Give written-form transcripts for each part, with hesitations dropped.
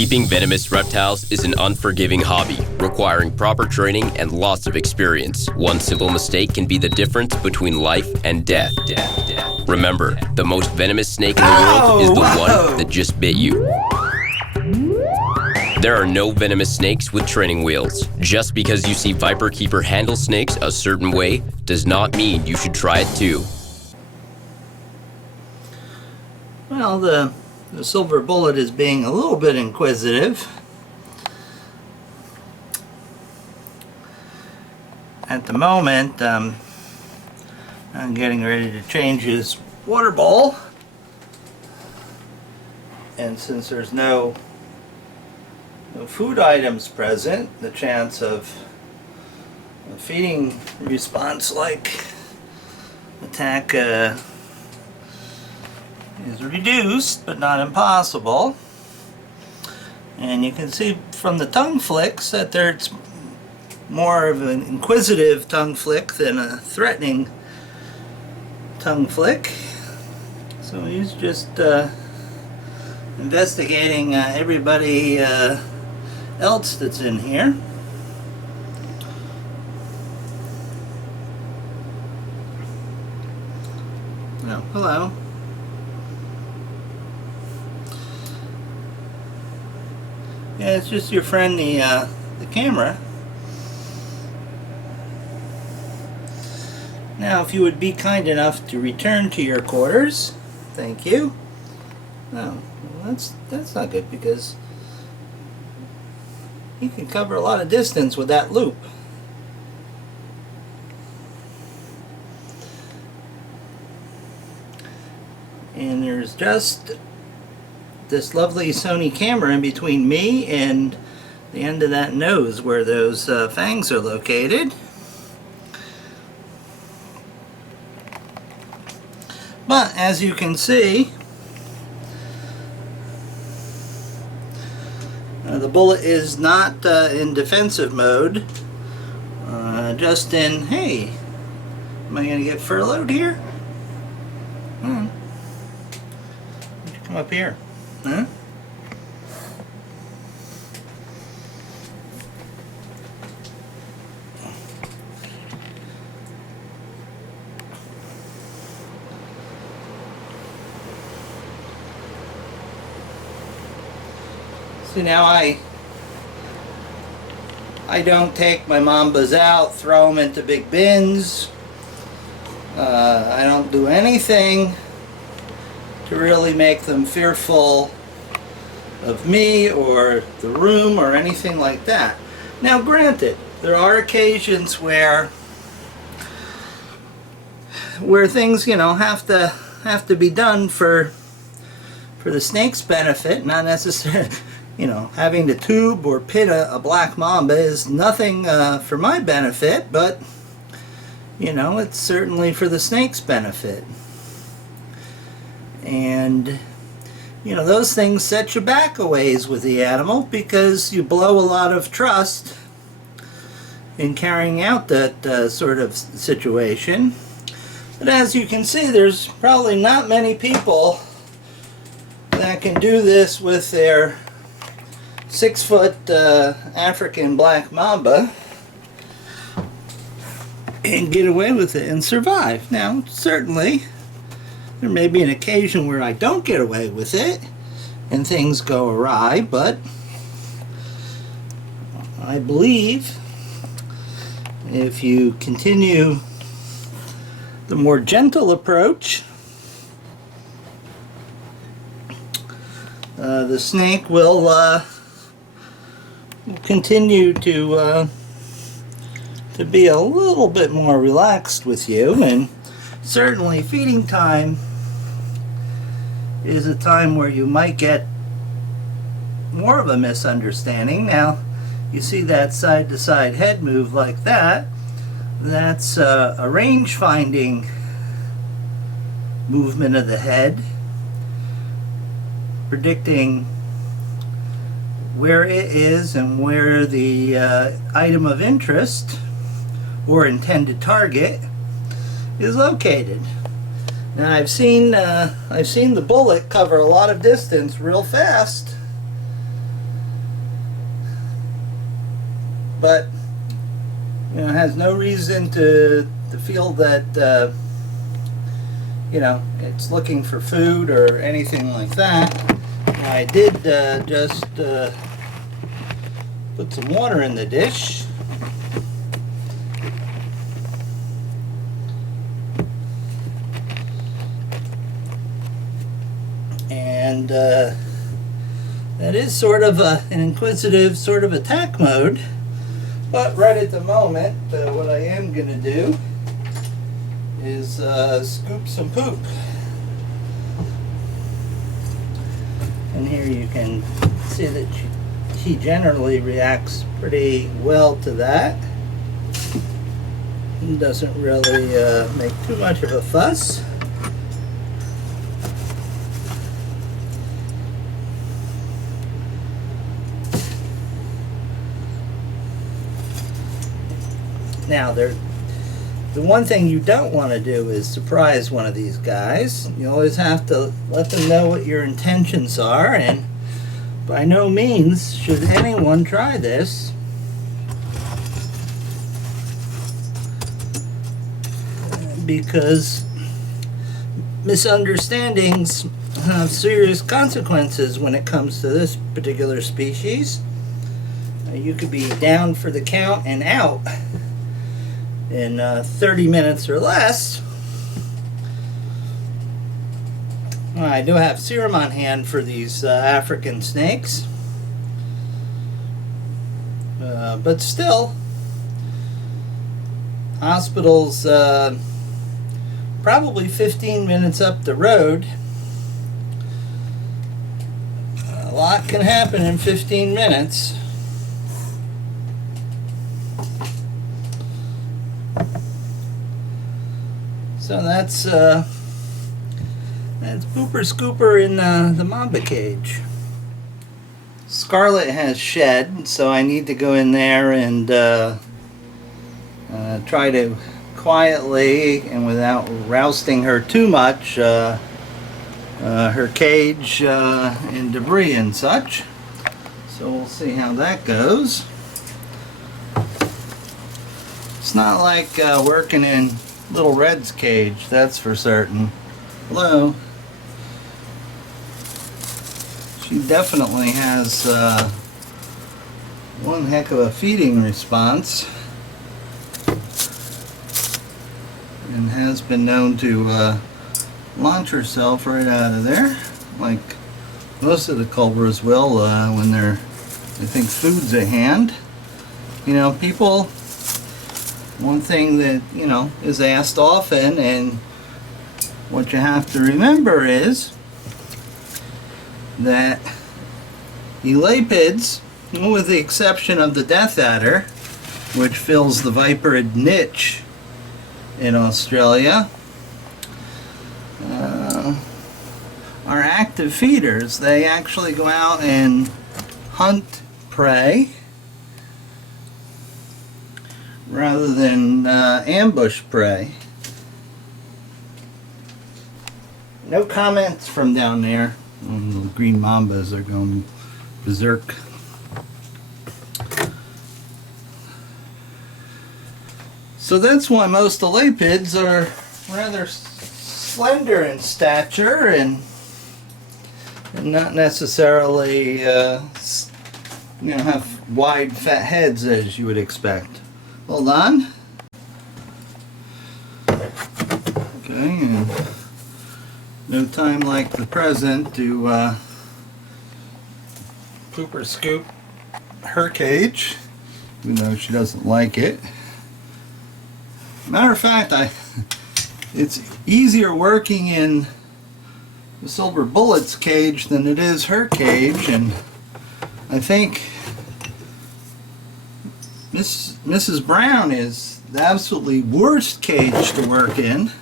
Keeping venomous reptiles is an unforgiving hobby, requiring proper training and lots of experience. One simple mistake can be the difference between life and death. Remember, the most venomous snake in the world is the one that just bit you. There are no venomous snakes with training wheels. Just because you see Viperkeeper handle snakes a certain way does not mean you should try it too. Well, the silver bullet is being a little bit inquisitive. At the moment, I'm getting ready to change his water bowl. And since there's no food items present, the chance of a feeding response like attack is reduced, but not impossible. And you can see from the tongue flicks that there's more of an inquisitive tongue flick than a threatening tongue flick. So he's just investigating everybody else that's in here. Oh, hello. Yeah, it's just your friend, the camera. Now, if you would be kind enough to return to your quarters, thank you. No, that's not good, because you can cover a lot of distance with that loop. And there's just this lovely Sony camera in between me and the end of that nose where those fangs are located. But as you can see, the bullet is not in defensive mode, just in, hey, am I going to get furloughed here? Why don't you come up here? Huh? See, now I don't take my mambas out, throw them into big bins. I don't do anything to really make them fearful of me or the room or anything like that. Now, granted, there are occasions where things, you know, have to be done for the snake's benefit, not necessarily. You know, having to tube or pit a black mamba is nothing for my benefit, but you know, it's certainly for the snake's benefit. And you know, those things set you back a ways with the animal, because you blow a lot of trust in carrying out that sort of situation. But as you can see, there's probably not many people that can do this with their 6-foot African black mamba and get away with it and survive. Now, certainly, there may be an occasion where I don't get away with it and things go awry, but I believe if you continue the more gentle approach, the snake will continue to be a little bit more relaxed with you. And certainly feeding time is a time where you might get more of a misunderstanding. Now, you see that side-to-side head move like that. That's a range-finding movement of the head, predicting where it is and where the item of interest or intended target is located. Now, I've seen the bullet cover a lot of distance real fast, but you know, has no reason to feel that you know, it's looking for food or anything like that. I did just put some water in the dish. And that is sort of an inquisitive sort of attack mode. But right at the moment, what I am going to do is scoop some poop. And here you can see that he generally reacts pretty well to that. He doesn't really make too much of a fuss. Now, the one thing you don't want to do is surprise one of these guys. You always have to let them know what your intentions are, and by no means should anyone try this. Because misunderstandings have serious consequences when it comes to this particular species. You could be down for the count and out in 30 minutes or less. I do have serum on hand for these African snakes. But still, hospitals probably 15 minutes up the road. A lot can happen in 15 minutes. So that's Pooper Scooper in the Mamba cage. Scarlet has shed, so I need to go in there and try to quietly and without rousting her too much her cage and debris and such. So we'll see how that goes. It's not like working in Little Red's cage, that's for certain. Hello. She definitely has one heck of a feeding response, and has been known to launch herself right out of there, like most of the cobras will when they think food's at hand. You know, people, one thing that, you know, is asked often, and what you have to remember is that elapids, with the exception of the death adder, which fills the viperid niche in Australia, are active feeders. They actually go out and hunt prey rather than ambush prey. No comments from down there. The green mambas are going berserk. So that's why most elapids are rather slender in stature and not necessarily you know, have wide fat heads as you would expect. Hold on. Okay, and no time like the present to poop or scoop her cage, even though she doesn't like it. Matter of fact, it's easier working in the Silver Bullet's cage than it is her cage, and I think Mrs. Brown is the absolutely worst cage to work in.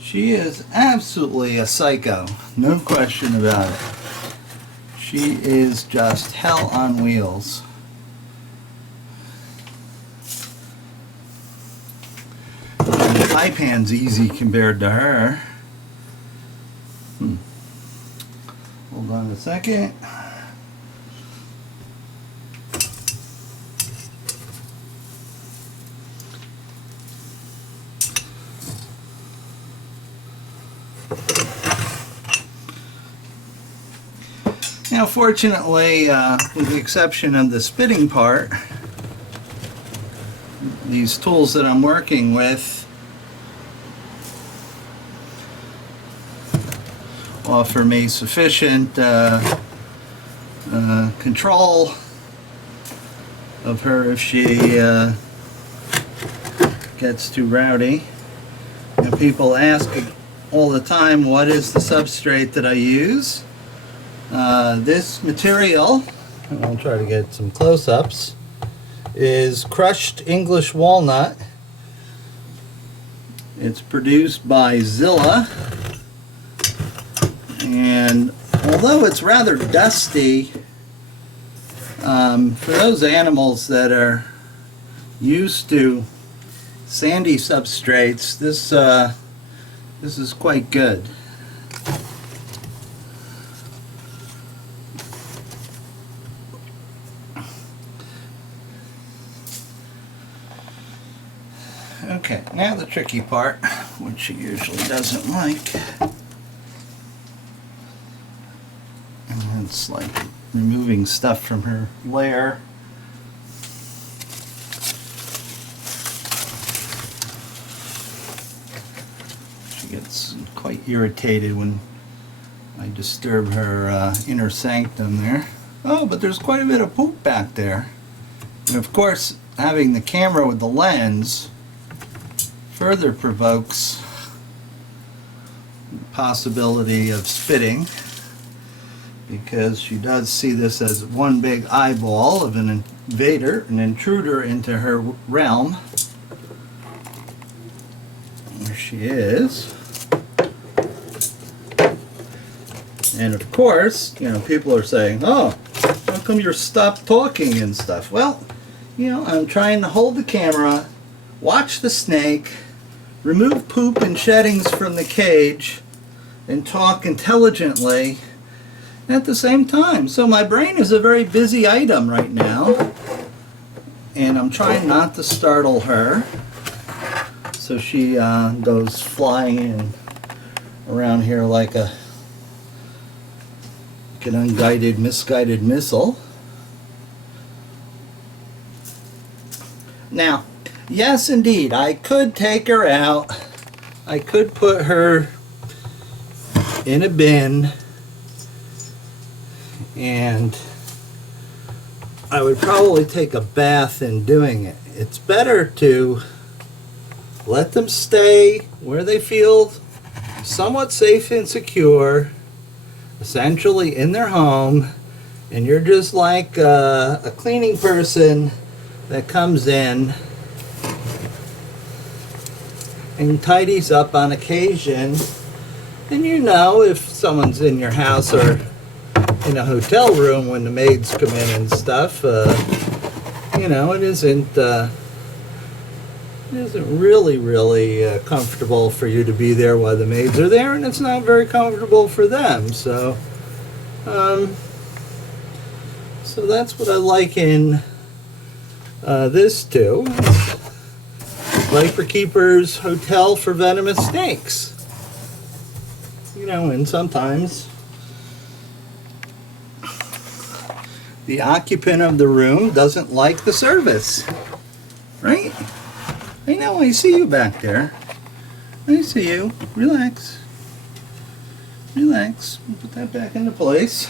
She is absolutely a psycho, no question about it. She is just hell on wheels. And the Taipan's easy compared to her. Hold on a second. Now fortunately, with the exception of the spitting part, these tools that I'm working with offer me sufficient control of her if she gets too rowdy. You know, people ask all the time, what is the substrate that I use? This material, and I'll try to get some close-ups, is crushed English walnut. It's produced by Zilla, and although it's rather dusty, for those animals that are used to sandy substrates, this is quite good. Okay, now the tricky part, which she usually doesn't like, and it's like removing stuff from her lair. She gets quite irritated when I disturb her inner sanctum there. Oh, but there's quite a bit of poop back there. And of course, having the camera with the lens further provokes the possibility of spitting, because she does see this as one big eyeball of an invader, an intruder into her realm. There she is. And of course, you know, people are saying, oh, how come you're stopped talking and stuff? Well, you know, I'm trying to hold the camera, watch the snake, remove poop and sheddings from the cage, and talk intelligently at the same time. So my brain is a very busy item right now, and I'm trying not to startle her, so she goes flying in around here like an unguided, misguided missile. Now, yes, indeed, I could take her out. I could put her in a bin, and I would probably take a bath in doing it. It's better to let them stay where they feel somewhat safe and secure, essentially in their home, and you're just like a cleaning person that comes in and tidies up on occasion. And you know, if someone's in your house or in a hotel room when the maids come in and stuff, you know, it isn't really comfortable for you to be there while the maids are there, and it's not very comfortable for them. So so that's what I liken this to. Viperkeeper's Hotel for Venomous Snakes. You know, and sometimes the occupant of the room doesn't like the service, right? I know, I see you back there. I see you. Relax. Relax. We'll put that back into place.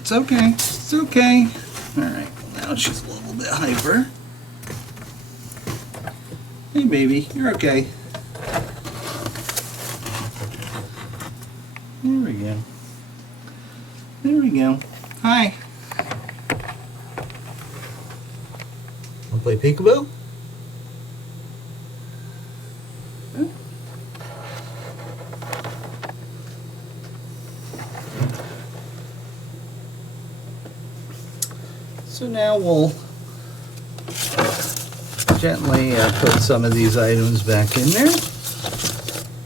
It's okay. It's okay. Alright, now she's a little bit hyper. Hey baby, you're okay. There we go. There we go. Hi. Wanna play peekaboo? Huh? So now we'll gently put some of these items back in there.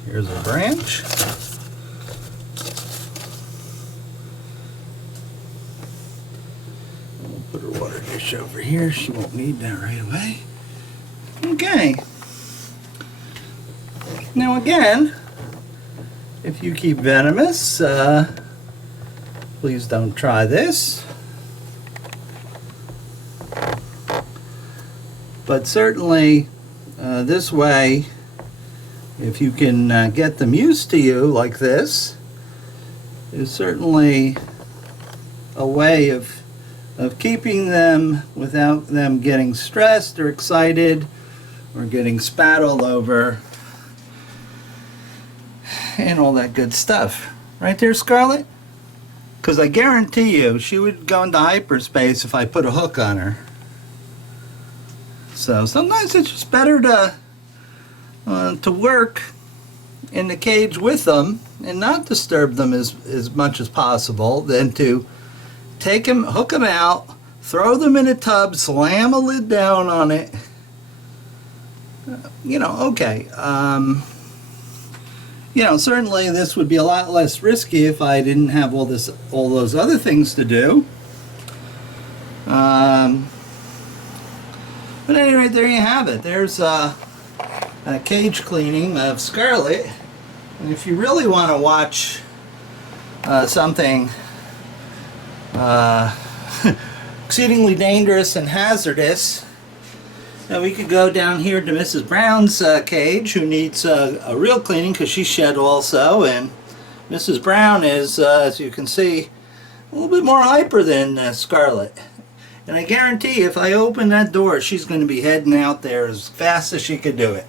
Here's a branch. We'll put her water dish over here. She won't need that right away. Okay. Now again, if you keep venomous, please don't try this. But certainly, this way, if you can get them used to you like this, is certainly a way of keeping them without them getting stressed or excited or getting spat all over and all that good stuff. Right there, Scarlet? Because I guarantee you she would go into hyperspace if I put a hook on her. So sometimes it's just better to work in the cage with them and not disturb them as much as possible than to take them, hook them out, throw them in a tub, slam a lid down on it. You know, okay. You know, certainly this would be a lot less risky if I didn't have all those other things to do. But anyway, there you have it. There's a cage cleaning of Scarlet. And if you really want to watch something exceedingly dangerous and hazardous, now we could go down here to Mrs. Brown's cage, who needs a real cleaning because she shed also, and Mrs. Brown is, as you can see, a little bit more hyper than Scarlet. And I guarantee if I open that door, she's going to be heading out there as fast as she could do it.